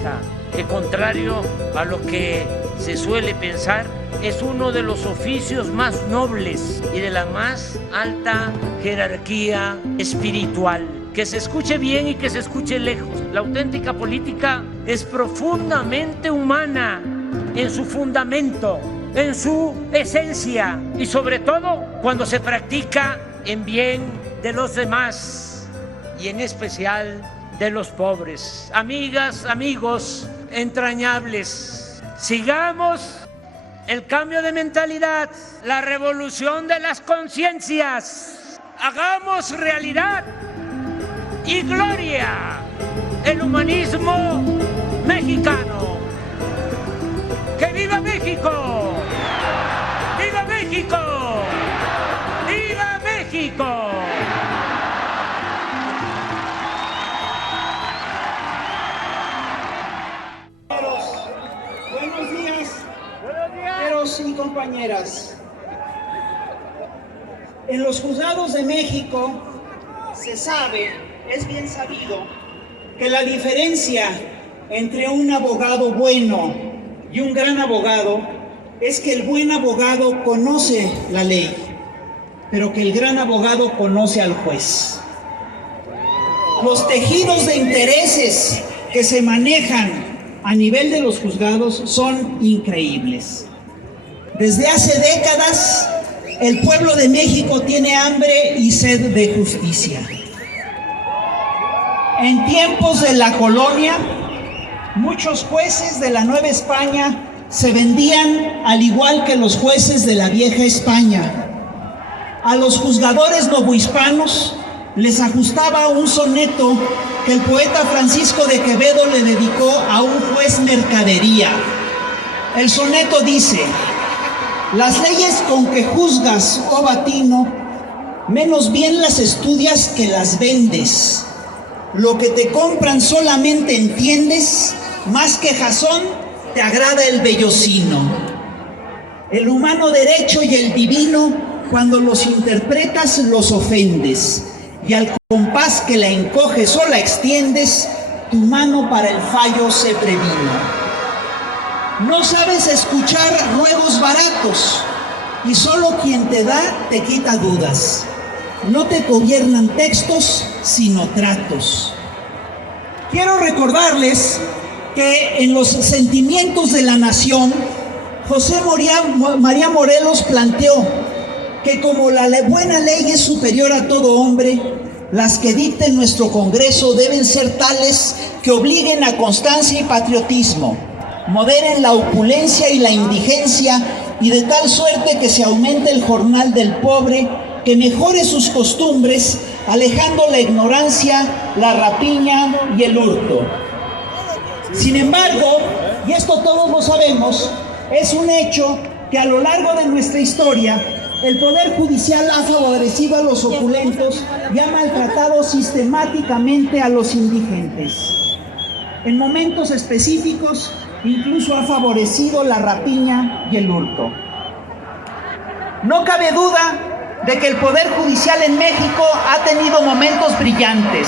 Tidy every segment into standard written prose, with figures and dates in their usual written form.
esta, que contrario a lo que se suele pensar, es uno de los oficios más nobles y de la más alta jerarquía espiritual. Que se escuche bien y que se escuche lejos. La auténtica política es profundamente humana en su fundamento, en su esencia y sobre todo cuando se practica en bien de los demás y en especial de los pobres. Amigas, amigos entrañables, sigamos el cambio de mentalidad, la revolución de las conciencias. Hagamos realidad y gloria el humanismo mexicano. ¡Que viva México! ¡Viva México! ¡Viva México! Buenos días, compañeros y compañeras. En los juzgados de México se sabe, es bien sabido, que la diferencia entre un abogado bueno y un gran abogado es que el buen abogado conoce la ley, pero que el gran abogado conoce al juez. Los tejidos de intereses que se manejan a nivel de los juzgados son increíbles. Desde hace décadas, el pueblo de México tiene hambre y sed de justicia. En tiempos de la colonia, muchos jueces de la Nueva España se vendían al igual que los jueces de la Vieja España. A los juzgadores novohispanos les ajustaba un soneto que el poeta Francisco de Quevedo le dedicó a un juez mercadería. El soneto dice: las leyes con que juzgas, oh Batino, menos bien las estudias que las vendes. Lo que te compran solamente entiendes, más que Jasón te agrada el vellocino. El humano derecho y el divino, cuando los interpretas los ofendes, y al compás que la encoges o la extiendes, tu mano para el fallo se previno. No sabes escuchar ruegos baratos, y solo quien te da te quita dudas. No te gobiernan textos, sino tratos. Quiero recordarles que en los sentimientos de la nación, José María Morelos planteó que como la buena ley es superior a todo hombre, las que dicte nuestro Congreso deben ser tales que obliguen a constancia y patriotismo, moderen la opulencia y la indigencia, y de tal suerte que se aumente el jornal del pobre, que mejore sus costumbres, alejando la ignorancia, la rapiña y el hurto. Sin embargo, y esto todos lo sabemos, es un hecho que a lo largo de nuestra historia, el Poder Judicial ha favorecido a los opulentos y ha maltratado sistemáticamente a los indigentes. En momentos específicos, incluso ha favorecido la rapiña y el hurto. No cabe duda de que el Poder Judicial en México ha tenido momentos brillantes.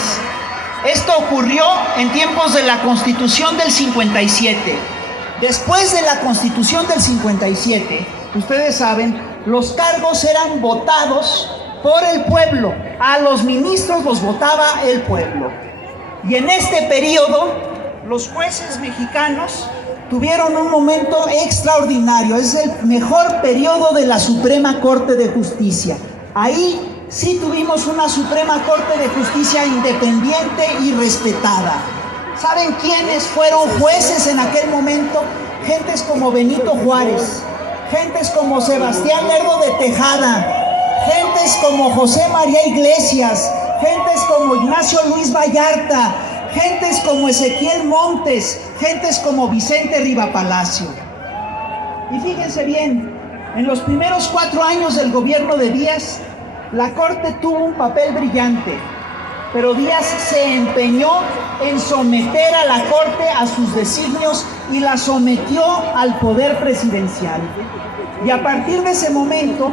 Esto ocurrió en tiempos de la Constitución del 57. Después de la Constitución del 57, ustedes saben, los cargos eran votados por el pueblo. A los ministros los votaba el pueblo. Y en este periodo, los jueces mexicanos tuvieron un momento extraordinario. Es el mejor periodo de la Suprema Corte de Justicia. Ahí sí tuvimos una Suprema Corte de Justicia independiente y respetada. ¿Saben quiénes fueron jueces en aquel momento? Gentes como Benito Juárez, gentes como Sebastián Lerdo de Tejada, gentes como José María Iglesias, gentes como Ignacio Luis Vallarta, gentes como Ezequiel Montes, gentes como Vicente Riva Palacio. Y fíjense bien, en los primeros 4 años del gobierno de Díaz, la Corte tuvo un papel brillante, pero Díaz se empeñó en someter a la Corte a sus designios y la sometió al poder presidencial. Y a partir de ese momento,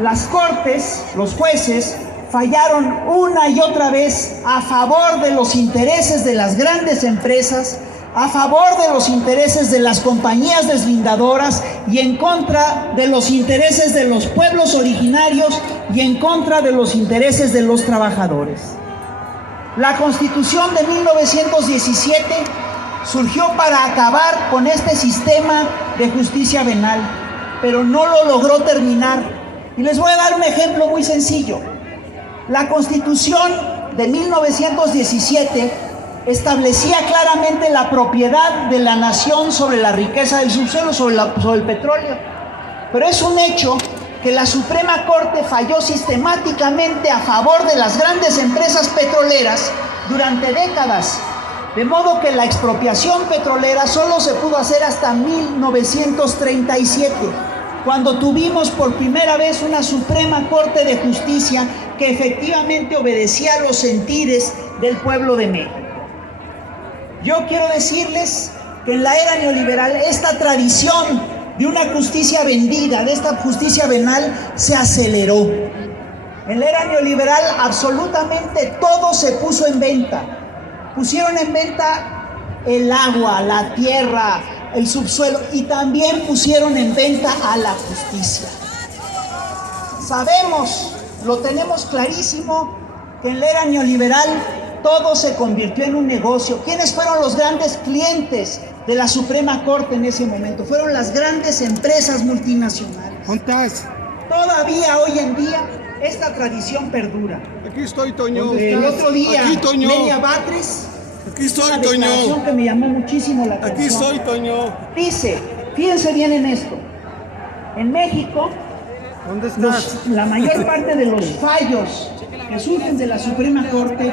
las Cortes, los jueces, fallaron una y otra vez a favor de los intereses de las grandes empresas, a favor de los intereses de las compañías deslindadoras y en contra de los intereses de los pueblos originarios y en contra de los intereses de los trabajadores. La Constitución de 1917 surgió para acabar con este sistema de justicia venal, pero no lo logró terminar. Y les voy a dar un ejemplo muy sencillo. La Constitución de 1917 establecía claramente la propiedad de la nación sobre la riqueza del subsuelo, sobre el petróleo. Pero es un hecho que la Suprema Corte falló sistemáticamente a favor de las grandes empresas petroleras durante décadas. De modo que la expropiación petrolera solo se pudo hacer hasta 1937, cuando tuvimos por primera vez una Suprema Corte de Justicia que efectivamente obedecía a los sentires del pueblo de México. Yo quiero decirles que en la era neoliberal esta tradición de una justicia vendida, de esta justicia venal, se aceleró. En la era neoliberal absolutamente todo se puso en venta. Pusieron en venta el agua, la tierra, el subsuelo y también pusieron en venta a la justicia. Sabemos, lo tenemos clarísimo, que en la era neoliberal todo se convirtió en un negocio. ¿Quiénes fueron los grandes clientes de la Suprema Corte en ese momento? Fueron las grandes empresas multinacionales. ¿Cuántas? Todavía hoy en día esta tradición perdura. Aquí estoy, Toño. El otro día, aquí, Toño. Lenia Batres, Aquí estoy, una Toño. declaración que me llamó muchísimo la atención. Aquí estoy, Toño. Dice, fíjense bien en esto, en México, ¿Dónde estás? la mayor parte de los fallos que surgen de la Suprema Corte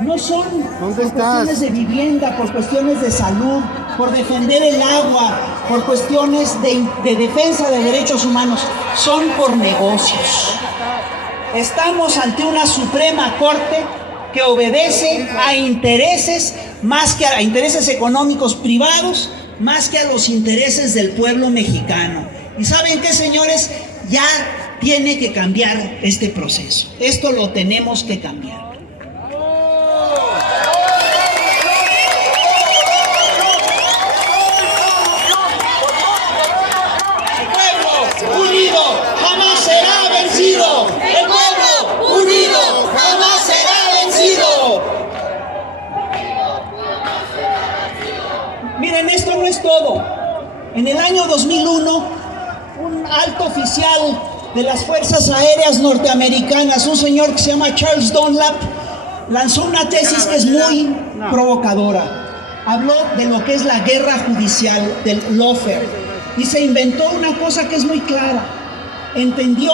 no son por cuestiones de vivienda, por cuestiones de salud, por defender el agua, por cuestiones de defensa de derechos humanos, son por negocios. Estamos ante una Suprema Corte que obedece a intereses, más que a intereses económicos privados, más que a los intereses del pueblo mexicano. ¿Y saben qué, señores? Ya tiene que cambiar este proceso. Esto lo tenemos que cambiar. El pueblo unido jamás será vencido. El pueblo unido jamás será vencido. Miren, esto no es todo. En el año 2001, un alto oficial de las Fuerzas Aéreas Norteamericanas, un señor que se llama Charles Dunlap, lanzó una tesis que es muy provocadora. Habló de lo que es la guerra judicial, del lawfare, y se inventó una cosa que es muy clara. Entendió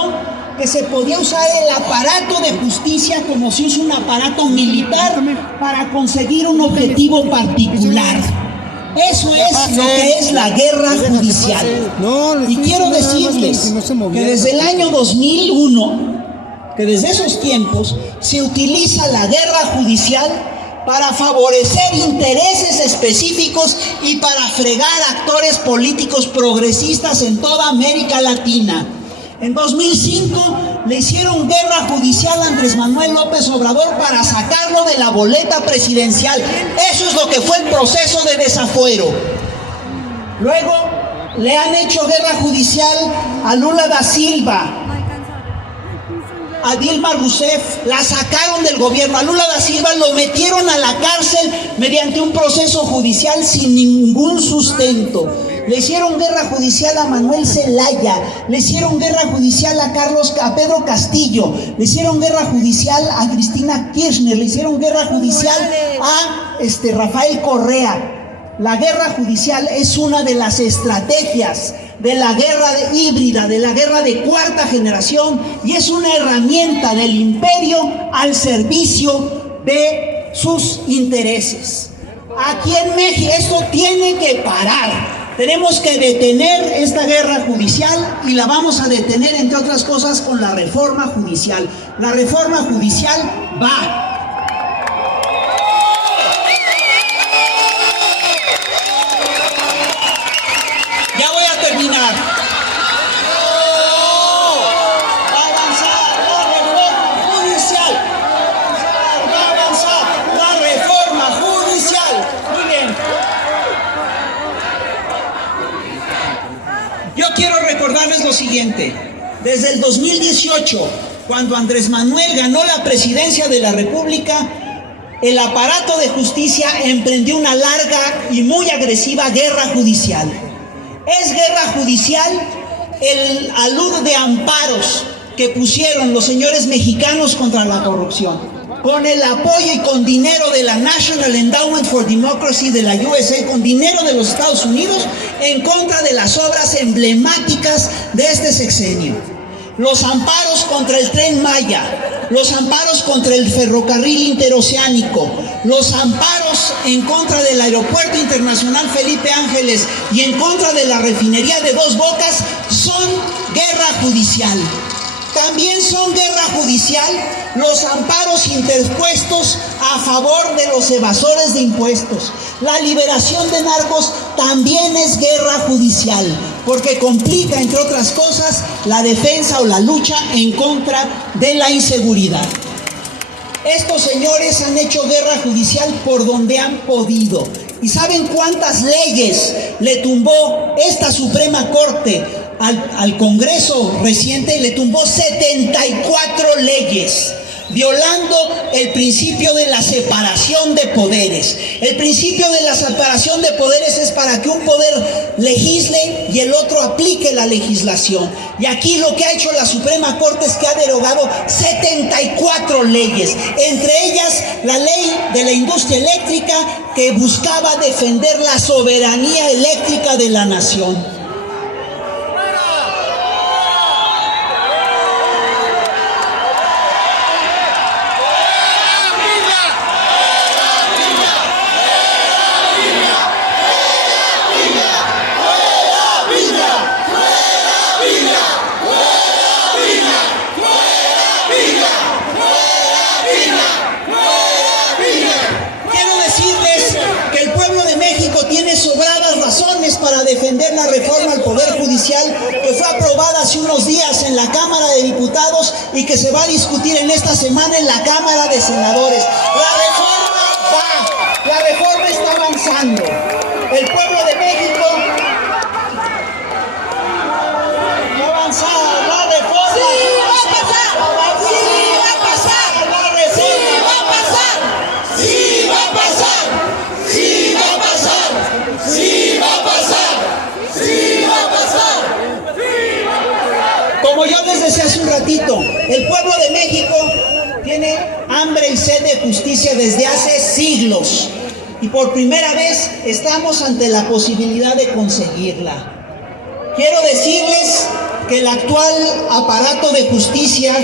que se podía usar el aparato de justicia como si fuese un aparato militar para conseguir un objetivo particular. Eso es lo que es la guerra judicial. Y quiero decirles que desde el año 2001, que desde esos tiempos, se utiliza la guerra judicial para favorecer intereses específicos y para fregar actores políticos progresistas en toda América Latina. En 2005 le hicieron guerra judicial a Andrés Manuel López Obrador para sacarlo de la boleta presidencial. Eso es lo que fue el proceso de desafuero. Luego le han hecho guerra judicial a Lula da Silva, a Dilma Rousseff, la sacaron del gobierno. A Lula da Silva lo metieron a la cárcel mediante un proceso judicial sin ningún sustento. Le hicieron guerra judicial a Manuel Zelaya, le hicieron guerra judicial a Pedro Castillo, le hicieron guerra judicial a Cristina Kirchner, le hicieron guerra judicial a Rafael Correa. La guerra judicial es una de las estrategias de la guerra híbrida, de la guerra de cuarta generación, y es una herramienta del imperio al servicio de sus intereses. Aquí en México esto tiene que parar. Tenemos que detener esta guerra judicial y la vamos a detener, entre otras cosas, con la reforma judicial. La reforma judicial va. Ya voy a terminar. Va a avanzar la reforma judicial. Va a avanzar la reforma judicial. Muy bien. lo siguiente. Desde el 2018, cuando Andrés Manuel ganó la presidencia de la República, el aparato de justicia emprendió una larga y muy agresiva guerra judicial. Es guerra judicial el alud de amparos que pusieron los señores mexicanos contra la corrupción, con el apoyo y con dinero de la National Endowment for Democracy de la USA, con dinero de los Estados Unidos, en contra de las obras emblemáticas de este sexenio. Los amparos contra el Tren Maya, los amparos contra el ferrocarril interoceánico, los amparos en contra del Aeropuerto Internacional Felipe Ángeles y en contra de la refinería de Dos Bocas son guerra judicial. También son guerra judicial los amparos interpuestos a favor de los evasores de impuestos. La liberación de narcos también es guerra judicial, porque complica, entre otras cosas, la defensa o la lucha en contra de la inseguridad. Estos señores han hecho guerra judicial por donde han podido. ¿Y saben cuántas leyes le tumbó esta Suprema Corte al Congreso reciente? Le tumbó 74 leyes, violando el principio de la separación de poderes. El principio de la separación de poderes es para que un poder legisle y el otro aplique la legislación. Y aquí lo que ha hecho la Suprema Corte es que ha derogado 74 leyes, entre ellas la ley de la industria eléctrica, que buscaba defender la soberanía eléctrica de la nación. Para defender la reforma al Poder Judicial que fue aprobada hace unos días en la Cámara de Diputados y que se va a discutir en esta semana en la Cámara de Senadores. La reforma está avanzando. El pueblo de México va a avanzar. La reforma sí va a pasar. Sí va a pasar. La reforma va a pasar. Sí va a pasar. Sí va a pasar. Sí va a pasar. Sí va a pasar. Sí va a pasar. Como yo les decía hace un ratito, el pueblo de México tiene hambre y sed de justicia desde hace siglos. Y por primera vez estamos ante la posibilidad de conseguirla. Quiero decirles que el actual aparato de justicia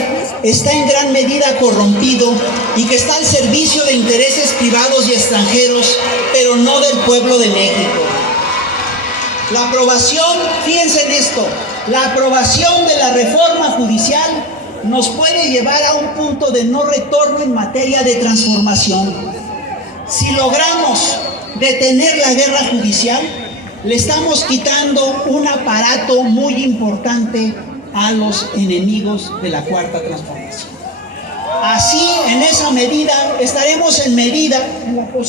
está en gran medida corrompido y que está al servicio de intereses privados y extranjeros, pero no del pueblo de México. La aprobación, fíjense en esto, la aprobación de la reforma judicial nos puede llevar a un punto de no retorno en materia de transformación. Si logramos detener la guerra judicial, le estamos quitando un aparato muy importante a los enemigos de la Cuarta Transformación. Así, en esa medida, estaremos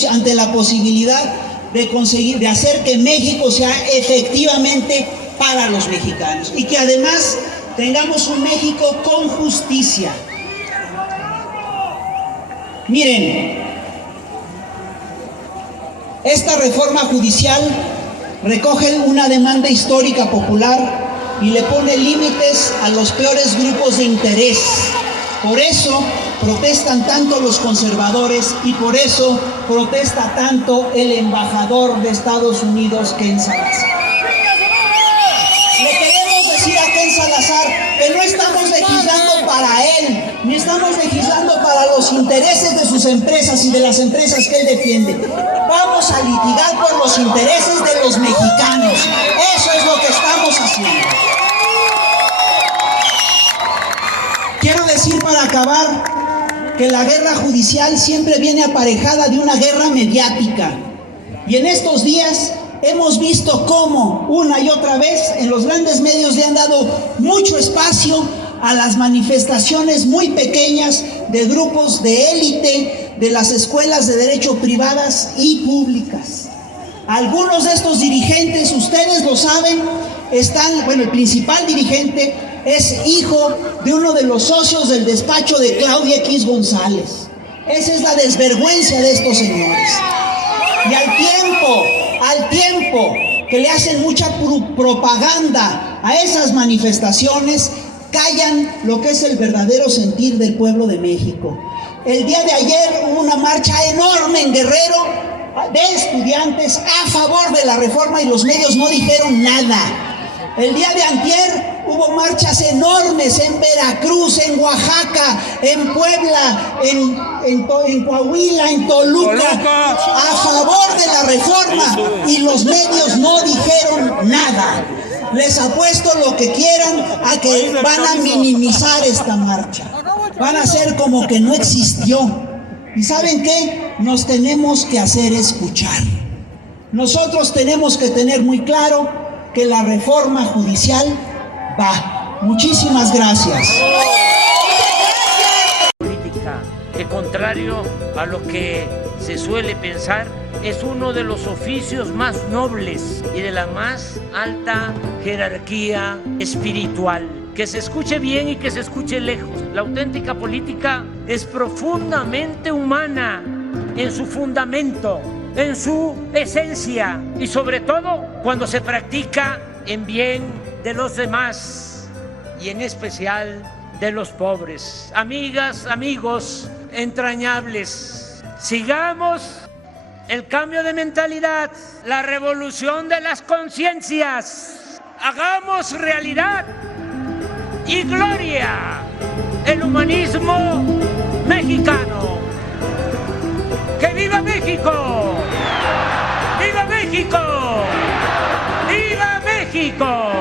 ante la posibilidad de conseguir, de hacer que México sea efectivamente para los mexicanos y que además tengamos un México con justicia. Miren, esta reforma judicial recoge una demanda histórica popular y le pone límites a los peores grupos de interés. Por eso protestan tanto los conservadores y por eso protesta tanto el embajador de Estados Unidos, Ken Salazar. Le queremos decir a Ken Salazar que no estamos legislando para él, ni estamos legislando para los intereses de sus empresas y de las empresas que él defiende. Vamos a litigar por los intereses de los mexicanos. Eso es lo que estamos haciendo. Quiero decir para acabar que la guerra judicial siempre viene aparejada de una guerra mediática. Y en estos días hemos visto cómo una y otra vez en los grandes medios le han dado mucho espacio a las manifestaciones muy pequeñas de grupos de élite de las escuelas de derecho privadas y públicas. Algunos de estos dirigentes, ustedes lo saben, el principal dirigente es hijo de uno de los socios del despacho de Claudia X González. Esa es la desvergüenza de estos señores. Y al tiempo que le hacen mucha propaganda a esas manifestaciones, callan lo que es el verdadero sentir del pueblo de México. El día de ayer hubo una marcha enorme en Guerrero de estudiantes a favor de la reforma y los medios no dijeron nada. El día de antier hubo marchas enormes en Veracruz, en Oaxaca, en Puebla, en Coahuila, en Toluca, a favor de la reforma y los medios no dijeron nada. Les apuesto lo que quieran a que van a minimizar esta marcha. Van a hacer como que no existió. ¿Y saben qué? Nos tenemos que hacer escuchar. Nosotros tenemos que tener muy claro que la reforma judicial va. Muchísimas gracias. Política, que contrario a lo que se suele pensar, es uno de los oficios más nobles y de la más alta jerarquía espiritual. Que se escuche bien y que se escuche lejos. La auténtica política es profundamente humana en su fundamento, en su esencia y sobre todo cuando se practica en bien de los demás y en especial de los pobres. Amigas, amigos entrañables, sigamos el cambio de mentalidad, la revolución de las conciencias. Hagamos realidad y gloria el humanismo mexicano. ¡Que viva México! ¡Viva México! ¡Viva México!